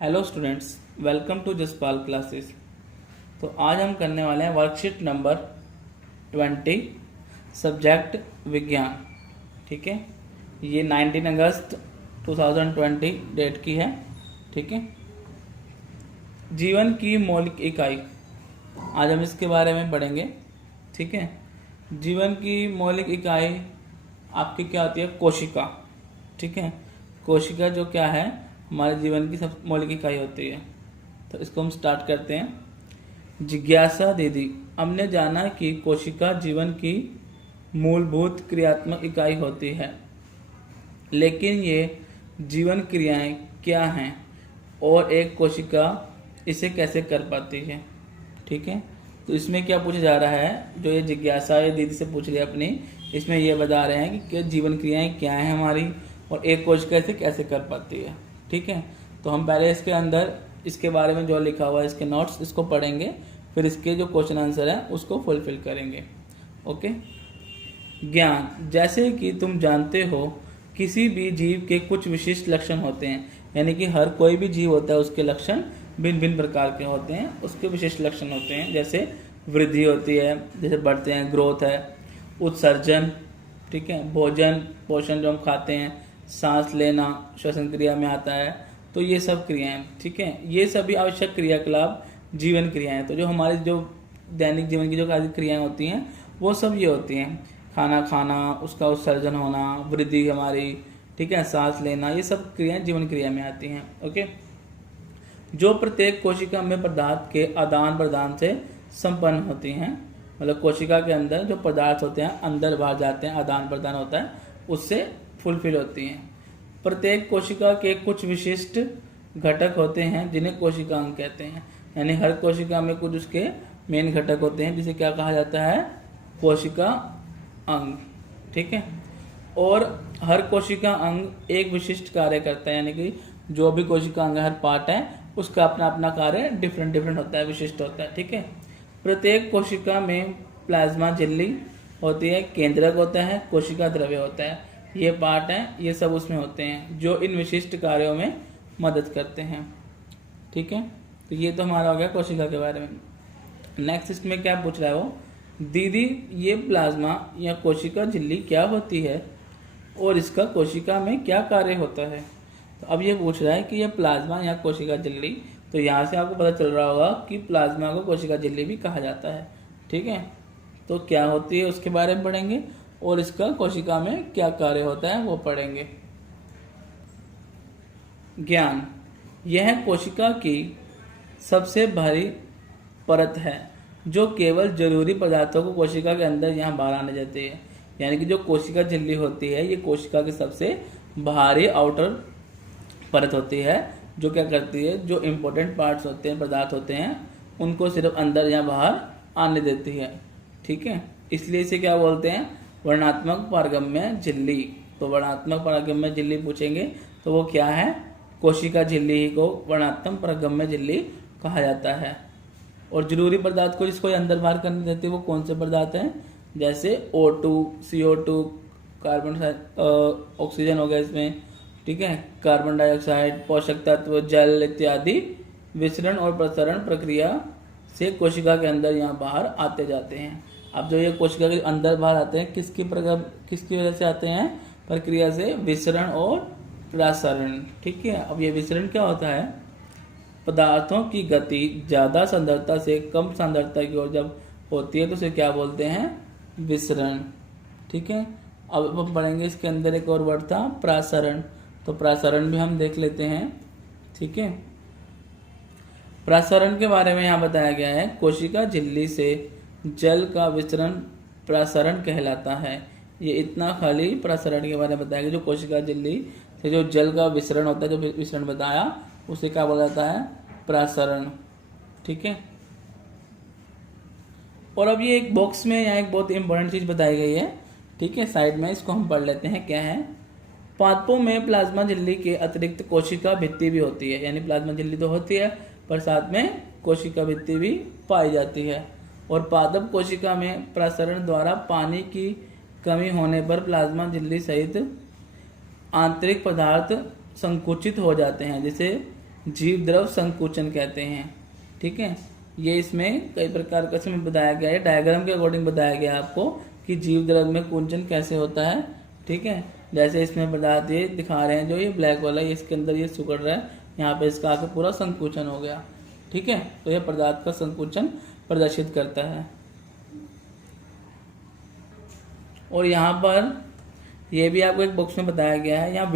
Hello students, welcome to Jaspal classes. तो आज हम करने वाले हैं वर्कशीट नंबर 20, सब्जेक्ट विज्ञान। ठीक है, ये 19 अगस्त 2020 डेट की है। ठीक है, जीवन की मौलिक इकाई, आज हम इसके बारे में पढ़ेंगे। ठीक है, जीवन की मौलिक इकाई आपकी क्या होती है? कोशिका। ठीक है, कोशिका जो क्या है, हमारे जीवन की सब मौलिक इकाई होती है। तो इसको हम स्टार्ट करते हैं। जिज्ञासा दीदी, हमने जाना कि कोशिका जीवन की मूलभूत क्रियात्मक इकाई होती है, लेकिन ये जीवन क्रियाएं क्या हैं और एक कोशिका इसे कैसे कर पाती है? ठीक है, तो इसमें क्या पूछा जा रहा है, जो ये जिज्ञासा ये दीदी से पूछ रही है अपनी, इसमें ये बता रहे हैं कि जीवन क्रियाएं क्या हैं हमारी और एक कोशिका इसे कैसे कर पाती है। ठीक है, तो हम पहले इसके अंदर इसके बारे में जो लिखा हुआ है, इसके नोट्स, इसको पढ़ेंगे, फिर इसके जो क्वेश्चन आंसर है उसको फुलफिल करेंगे। ओके। ज्ञान, जैसे कि तुम जानते हो किसी भी जीव के कुछ विशिष्ट लक्षण होते हैं, यानी कि हर कोई भी जीव होता है उसके लक्षण भिन्न भिन्न प्रकार के होते हैं, उसके विशिष्ट लक्षण होते हैं। जैसे वृद्धि होती है, जैसे बढ़ते हैं, ग्रोथ है, उत्सर्जन, ठीक है, भोजन पोषण जो हम खाते हैं, सांस लेना श्वसन क्रिया में आता है। तो ये सब क्रियाएं, ठीक है, ये सभी आवश्यक क्रियाकलाप जीवन क्रियाएं। तो जो हमारी जो दैनिक जीवन की जो क्रियाएं होती हैं वो सब ये होती हैं, खाना खाना, उसका उत्सर्जन होना, वृद्धि हमारी, ठीक है, सांस लेना, ये सब क्रियाएं जीवन क्रिया में आती हैं। ओके, जो प्रत्येक कोशिका में पदार्थ के आदान प्रदान से संपन्न होती हैं, मतलब कोशिका के अंदर जो पदार्थ होते हैं अंदर बाहर जाते हैं, आदान प्रदान होता है, उससे फुलफिल होती हैं। प्रत्येक कोशिका के कुछ विशिष्ट घटक होते हैं जिन्हें कोशिका अंग कहते हैं, यानी हर कोशिका में कुछ उसके मेन घटक होते हैं जिसे क्या कहा जाता है? कोशिका अंग। ठीक है, और हर कोशिका अंग एक विशिष्ट कार्य करता है, यानी कि जो भी कोशिका अंग हर पार्ट है उसका अपना अपना कार्य डिफरेंट डिफरेंट होता है, विशिष्ट होता है। ठीक है, प्रत्येक कोशिका में प्लाज्मा झिल्ली होती है, केंद्रक होता है, कोशिका द्रव्य होता है, ये पार्ट हैं, ये सब उसमें होते हैं जो इन विशिष्ट कार्यों में मदद करते हैं। ठीक है, तो ये तो हमारा हो गया कोशिका के बारे में। नेक्स्ट इसमें क्या पूछ रहा है वो, दीदी ये प्लाज्मा या कोशिका झिल्ली क्या होती है और इसका कोशिका में क्या कार्य होता है? तो अब ये पूछ रहा है कि ये प्लाज्मा या कोशिका झिल्ली, तो यहाँ से आपको पता चल रहा होगा कि प्लाज्मा को कोशिका झिल्ली भी कहा जाता है। ठीक है, तो क्या होती है उसके बारे में पढ़ेंगे और इसका कोशिका में क्या कार्य होता है वो पढ़ेंगे। ज्ञान, यह कोशिका की सबसे भारी परत है जो केवल जरूरी पदार्थों को कोशिका के अंदर यहाँ बाहर आने देती है, यानी कि जो कोशिका झिल्ली होती है ये कोशिका की सबसे भारी आउटर परत होती है, जो क्या करती है, जो इम्पोर्टेंट पार्ट्स होते हैं, पदार्थ होते हैं, उनको सिर्फ अंदर या बाहर आने देती है। ठीक है, इसलिए इसे क्या बोलते हैं? वर्णात्मक पारगम्य झिल्ली। तो वर्णात्मक पारगम्य झिल्ली पूछेंगे तो वो क्या है? कोशिका झिल्ली को वर्णात्मक पारगम्य झिल्ली कहा जाता है। और जरूरी पदार्थ को जिसको अंदर बाहर करने देते हैं वो कौन से पदार्थ हैं? जैसे O2, CO2, कार्बन ऑक्सीजन हो गया इसमें, ठीक है, कार्बन डाइऑक्साइड, पोषक तत्व, जल इत्यादि विसरण और प्रसरण प्रक्रिया से कोशिका के अंदर यहाँ बाहर आते जाते हैं। अब जो ये कोशिका के अंदर बाहर आते हैं किसकी वजह से आते हैं? प्रक्रिया से, विसरण और प्रसरण। ठीक है, अब ये विसरण क्या होता है? पदार्थों की गति ज्यादा सांद्रता से कम सांद्रता की ओर जब होती है तो उसे क्या बोलते हैं? विसरण। ठीक है, अब हम पढ़ेंगे इसके अंदर एक और वर्ड था प्रसरण, तो प्रसरण भी हम देख लेते हैं। ठीक है, प्रसरण के बारे में यहाँ बताया गया है, कोशिका झिल्ली से जल का विसरण प्रसरण कहलाता है। ये इतना खाली प्रसरण के बारे में बताया गया, जो कोशिका झिल्ली से जो जल का विसरण होता है, जो विसरण बताया उसे क्या बोला जाता है? प्रसरण। ठीक है, और अब ये एक बॉक्स में यहाँ एक बहुत इंपॉर्टेंट चीज बताई गई है, ठीक है, साइड में, इसको हम पढ़ लेते हैं। क्या है? पादपों में प्लाज्मा झिल्ली के अतिरिक्त कोशिका भित्ति भी होती है, यानी प्लाज्मा झिल्ली तो होती है पर साथ में कोशिका भित्ति भी पाई जाती है। और पादप कोशिका में प्रसरण द्वारा पानी की कमी होने पर प्लाज्मा झिल्ली सहित आंतरिक पदार्थ संकुचित हो जाते हैं, जिसे जीव द्रव संकुचन कहते हैं। ठीक है, ये इसमें कई प्रकार का इसमें बताया गया है, डायग्राम के अकॉर्डिंग बताया गया है आपको कि जीव द्रव में कुंचन कैसे होता है। ठीक है, जैसे इसमें पदार्थ ये दिखा रहे हैं, जो ये ब्लैक वाला है इसके अंदर ये सिकुड़ रहा है, यहाँ पे इसका आके पूरा संकुचन हो गया। ठीक है, तो ये पदार्थ का संकुचन प्रदर्शित करता है। और यहाँ पर ये भी आपको एक बॉक्स में बताया गया है, यहाँ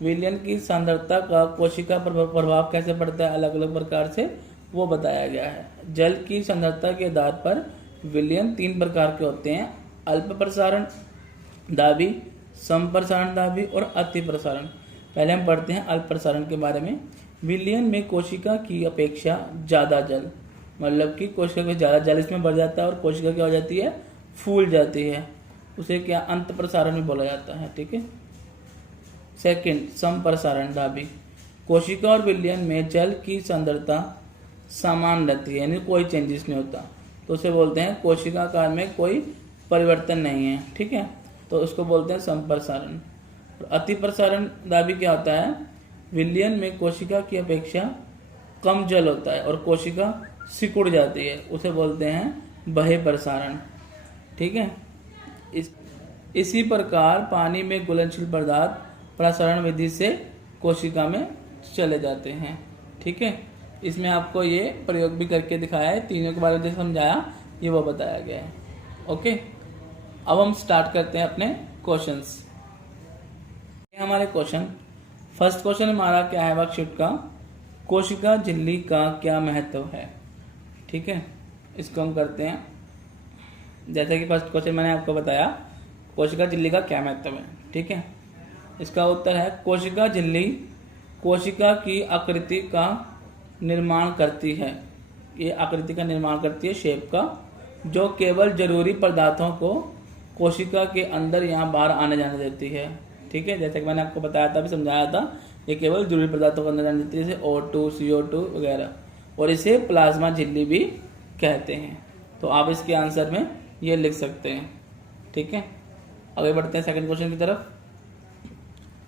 विलयन की सांद्रता का कोशिका पर प्रभाव कैसे पड़ता है अलग अलग प्रकार से, वो बताया गया है। जल की सांद्रता के आधार पर विलयन 3 प्रकार के होते हैं, अल्प प्रसारण दाबी, संप्रसारण दाबी और अति प्रसारण। पहले हम पढ़ते हैं अल्प प्रसारण के बारे में। विलयन में कोशिका की अपेक्षा ज्यादा जल, मतलब कि कोशिका में ज्यादा जल इसमें बढ़ जाता है और कोशिका क्या हो जाती है, फूल जाती है, उसे क्या अंत प्रसारण में बोला जाता है। ठीक है। सेकंड, संप्रसारण दाबी, कोशिका और विलयन में जल की सांद्रता समान रहती है, यानी कोई चेंजेस नहीं होता, तो उसे बोलते हैं कोशिकाकार में कोई परिवर्तन नहीं है। ठीक है, तो उसको बोलते हैं संप्रसारण। अति प्रसारण दाबी क्या होता है, विलयन में कोशिका की अपेक्षा कम जल होता है और कोशिका सिकुड़ जाती है, उसे बोलते हैं बहे प्रसारण। ठीक है, इसी प्रकार पानी में घुलनशील पदार्थ प्रसारण विधि से कोशिका में चले जाते हैं। ठीक है, इसमें आपको ये प्रयोग भी करके दिखाया है, तीनों के बारे में जैसे समझाया ये वो बताया गया है। ओके, अब हम स्टार्ट करते हैं अपने क्वेश्चंस। हमारे क्वेश्चन, फर्स्ट क्वेश्चन हमारा क्या है वर्कशीट का, कोशिका झिल्ली का क्या महत्व है। ठीक है, इसको हम करते हैं। जैसे कि फर्स्ट क्वेश्चन मैंने आपको बताया कोशिका झिल्ली का क्या महत्व है। ठीक है, इसका उत्तर है कोशिका झिल्ली कोशिका की आकृति का निर्माण करती है, ये आकृति का निर्माण करती है, शेप का, जो केवल जरूरी पदार्थों को कोशिका के अंदर यहाँ बाहर आने जाने देती है। ठीक है, जैसे कि मैंने आपको बताया था, भी समझाया था, ये केवल जरूरी पदार्थों को अंदर जाने देती है, जैसे O2 CO2 वगैरह, और इसे प्लाज्मा झिल्ली भी कहते हैं। तो आप इसके आंसर में ये लिख सकते हैं। ठीक है, आगे बढ़ते हैं सेकंड क्वेश्चन की तरफ।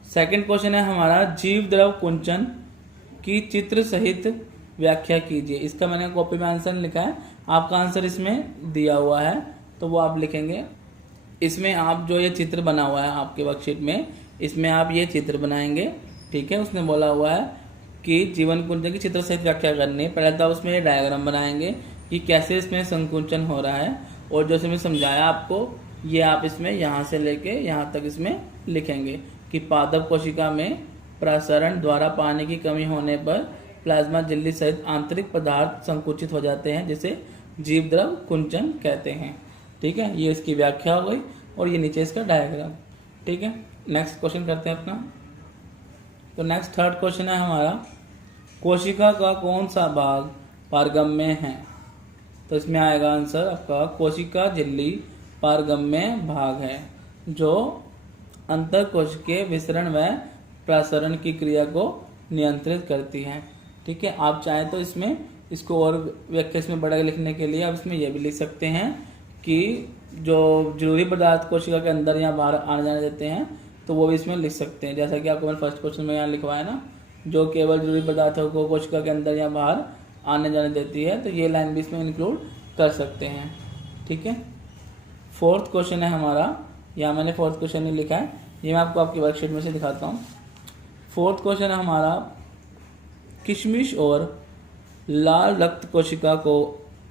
सेकंड क्वेश्चन है हमारा, जीव द्रव कुंचन की चित्र सहित व्याख्या कीजिए। इसका मैंने कॉपी में आंसर लिखा है, आपका आंसर इसमें दिया हुआ है, तो वो आप लिखेंगे। इसमें आप जो ये चित्र बना हुआ है आपके वर्कशीट में, इसमें आप ये चित्र बनाएंगे। ठीक है, उसने बोला हुआ है कि जीवन कुंचन की चित्र सहित व्याख्या करनी है। पहले तो उसमें ये डायग्राम बनाएंगे कि कैसे इसमें संकुचन हो रहा है, और जो इसमें समझाया आपको ये आप इसमें यहाँ से लेके यहाँ तक इसमें लिखेंगे कि पादप कोशिका में प्रसारण द्वारा पानी की कमी होने पर प्लाज्मा झिल्ली सहित आंतरिक पदार्थ संकुचित हो जाते हैं, जिसे जीव द्रव कुंचन कहते हैं। ठीक है, ये इसकी व्याख्या हो गई और ये नीचे इसका डायग्राम। ठीक है, नेक्स्ट क्वेश्चन करते हैं अपना। तो नेक्स्ट थर्ड क्वेश्चन है हमारा, कोशिका का कौन सा भाग पारगम्य है। तो इसमें आएगा आंसर आपका, कोशिका झिल्ली पारगम्य भाग है, जो अंतःकोशिकीय विसरण व प्रसारण की क्रिया को नियंत्रित करती है। ठीक है, आप चाहें तो इसमें इसको और व्याख्या इसमें बढ़ा के लिखने के लिए आप इसमें यह भी लिख सकते हैं कि जो जरूरी पदार्थ कोशिका के अंदर या बाहर आने जाने देते हैं, तो वो भी इसमें लिख सकते हैं। जैसा कि आपको मैंने फर्स्ट क्वेश्चन में यहाँ लिखवाया ना, जो केवल जरूरी पदार्थों को कोशिका के अंदर या बाहर आने जाने देती है, तो ये लाइन भी इसमें इंक्लूड कर सकते हैं। ठीक है, फोर्थ क्वेश्चन है हमारा, यहाँ मैंने फोर्थ क्वेश्चन नहीं लिखा है, ये मैं आपको आपकी वर्कशीट में से दिखाता हूँ। फोर्थ क्वेश्चन है हमारा, किशमिश और लाल रक्त कोशिका को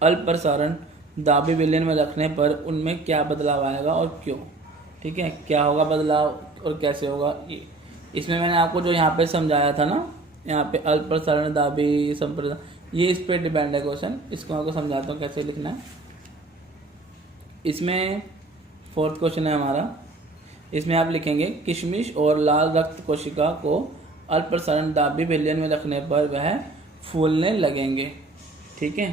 अल्प प्रसारण दाबी विलयन में रखने पर उनमें क्या बदलाव आएगा और क्यों। ठीक है, क्या होगा बदलाव और कैसे होगा, ये इसमें मैंने आपको जो यहाँ पे समझाया था ना, यहाँ पे अल्प प्रसारण दाबी संप्रसारण, ये इस पे डिपेंड है क्वेश्चन। इसको आपको समझाता हूँ कैसे लिखना है। इसमें फोर्थ क्वेश्चन है हमारा, इसमें आप लिखेंगे किशमिश और लाल रक्त कोशिका को अल्प प्रसारण दाबी विलयन में रखने पर वह फूलने लगेंगे। ठीक है,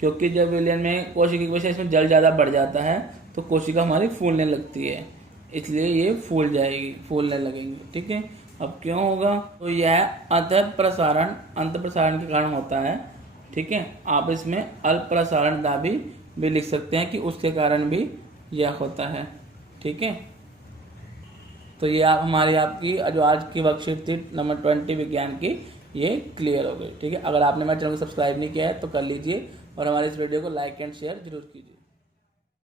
क्योंकि जब विलयन में कोशिका की वजह से इसमें जल ज़्यादा बढ़ जाता है तो कोशिका हमारी फूलने लगती है, इसलिए ये फूल जाएगी, फूलने लगेंगी। ठीक है, अब क्यों होगा, तो यह अंत प्रसारण के कारण होता है। ठीक है, आप इसमें अल्प प्रसारण दाबी भी लिख सकते हैं कि उसके कारण भी यह होता है। ठीक है, तो ये आप हमारी आपकी जो आज की वर्कशीट थी नंबर 20 विज्ञान की, ये क्लियर हो गई। ठीक है, अगर आपने मेरे चैनल को सब्सक्राइब नहीं किया है तो कर लीजिए और हमारे इस वीडियो को लाइक एंड शेयर जरूर कीजिए।